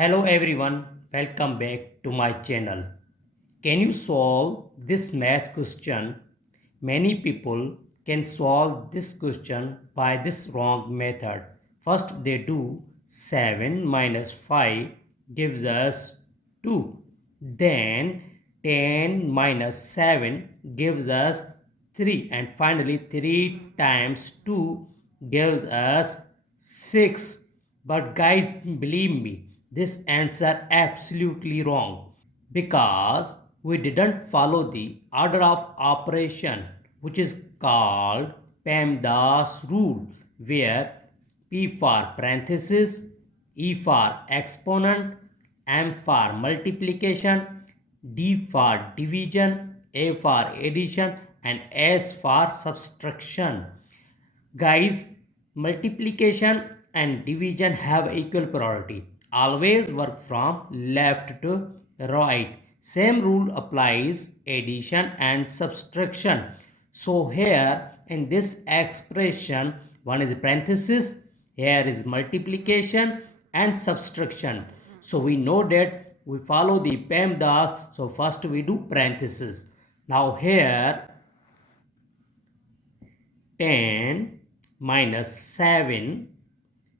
Hello everyone, welcome back to my channel. Can you solve this math question? Many people can solve this question by this wrong method. First they do 7 minus 5 gives us 2. Then 10 minus 7 gives us 3. And finally 3 times 2 gives us 6. But guys, believe me, this answer absolutely wrong because we didn't follow the order of operation, which is called PEMDAS rule, where P for parenthesis, E for exponent, M for multiplication, D for division, A for addition, and S for subtraction. Guys, multiplication and division have equal priority. Always work from left to right. Same rule applies addition and subtraction. So here in this expression, one is parenthesis, here is multiplication and subtraction. So we know that we follow the PEMDAS. So first we do parenthesis. Now here 10 minus 7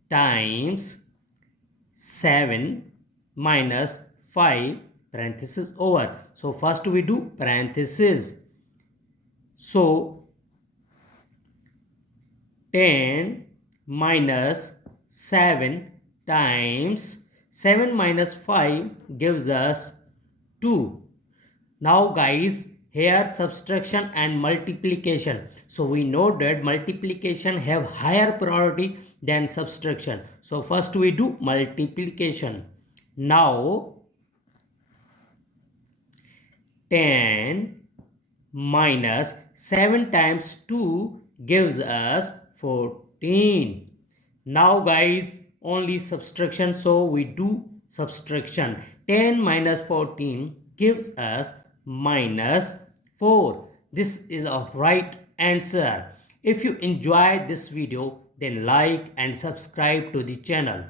times 7 minus 5 parenthesis over. So first we do parenthesis. So 10 minus 7 times 7 minus 5 gives us 2. Now guys, here subtraction and multiplication. So we know that multiplication have higher priority than subtraction. So first we do multiplication. Now 10 minus 7 times 2 gives us 14. Now guys, only subtraction, so we do subtraction. 10 minus 14 gives us minus 4. This is a right answer. If you enjoyed this video, then like and subscribe to the channel.